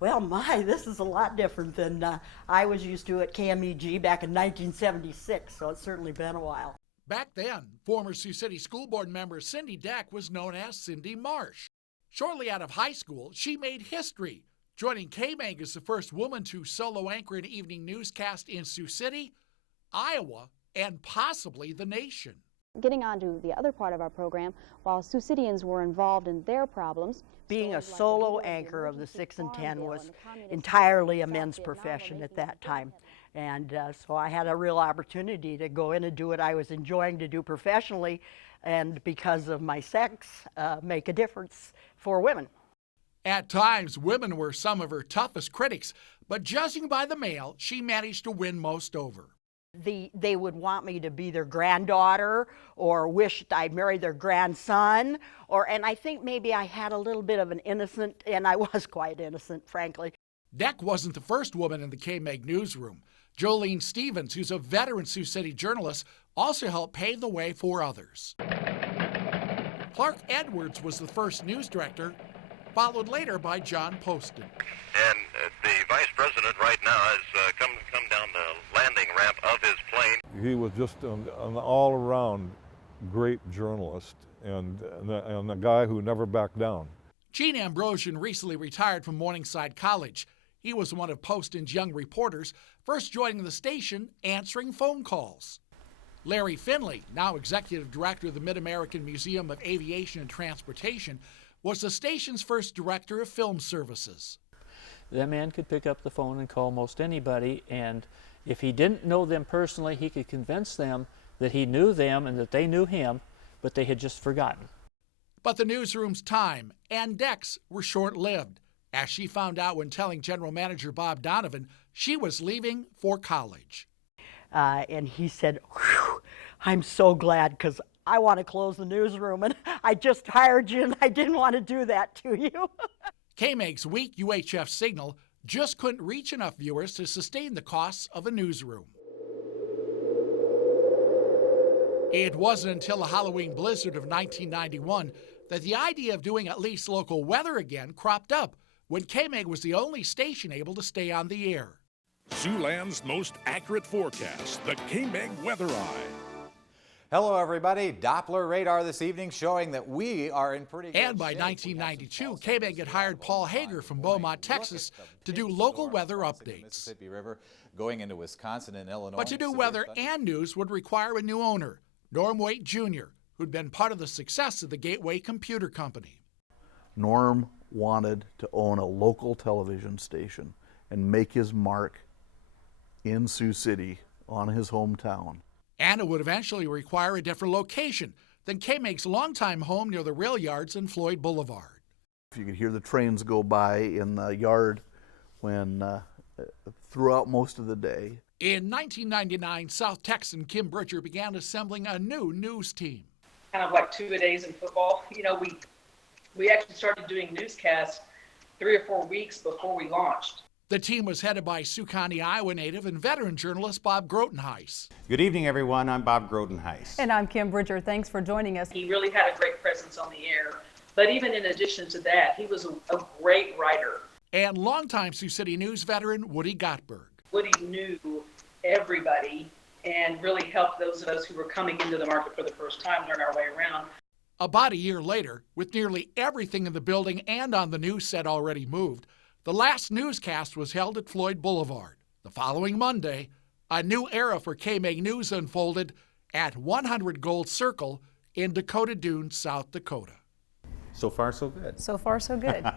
Well, this is a lot different than I was used to at KMEG back in 1976, so it's certainly been a while. Back then, former Sioux City School Board member Cindy Deck was known as Cindy Marsh. Shortly out of high school, she made history, joining KMEG as the first woman to solo anchor an evening newscast in Sioux City, Iowa, and possibly the nation. Getting on to the other part of our program, while Sioux Cityans were involved in their problems, being a solo anchor of the 6 and 10 was entirely a men's profession at that time. And so I had a real opportunity to go in and do what I was enjoying to do professionally, and because of my sex, make a difference for women. At times, women were some of her toughest critics, but judging by the mail, she managed to win most over. They would want me to be their granddaughter or wish I'd marry their grandson, and I think maybe I had a little bit of an innocent, and I was quite innocent, frankly. Deck wasn't the first woman in the KMEG newsroom. Jolene Stevens, who's a veteran Sioux City journalist, also helped pave the way for others. Clark Edwards was the first news director, followed later by John Poston. And the vice president right now has come down the landing ramp of his plane. He was just an all-around great journalist and a guy who never backed down. Gene Ambrosian recently retired from Morningside College. He was one of Poston's young reporters, first joining the station answering phone calls. Larry Finley, now executive director of the Mid-American Museum of Aviation and Transportation, was the station's first director of film services. That man could pick up the phone and call most anybody, and if he didn't know them personally, he could convince them that he knew them and that they knew him, but they had just forgotten. But the newsroom's time and Deck's were short-lived, as she found out when telling General Manager Bob Donovan she was leaving for college. And he said, "Whew, I'm so glad, because I want to close the newsroom, and I just hired you, and I didn't want to do that to you." KMEG's weak UHF signal just couldn't reach enough viewers to sustain the costs of a newsroom. It wasn't until the Halloween blizzard of 1991 that the idea of doing at least local weather again cropped up, when KMEG was the only station able to stay on the air. Siouxland's most accurate forecast, the KMEG Weather Eye. Hello, everybody. Doppler radar this evening showing that we are in pretty good And by shape. 1992, KMEG had hired Paul Hager from Beaumont, Texas, to do local weather updates. Mississippi River going into Wisconsin and Illinois. But to do weather and news would require a new owner, Norm Waite Jr., who'd been part of the success of the Gateway Computer Company. Norm wanted to own a local television station and make his mark in Sioux City on his hometown. And it would eventually require a different location than KMEG's longtime home near the rail yards in Floyd Boulevard. You could hear the trains go by in the yard throughout most of the day. In 1999, South Texan Kim Bridger began assembling a new news team. Kind of like two-a-days in football. You know, we actually started doing newscasts 3 or 4 weeks before we launched. The team was headed by Sioux County, Iowa native and veteran journalist Bob Grotenhuis. Good evening, everyone. I'm Bob Grotenhuis. And I'm Kim Bridger. Thanks for joining us. He really had a great presence on the air. But even in addition to that, he was a great writer. And longtime Sioux City News veteran Woody Gottberg. Woody knew everybody and really helped those of us who were coming into the market for the first time learn our way around. About a year later, with nearly everything in the building and on the news set already moved, the last newscast was held at Floyd Boulevard. The following Monday, a new era for KMEG News unfolded at 100 Gold Circle in Dakota Dunes, South Dakota. So far, so good. So far, so good.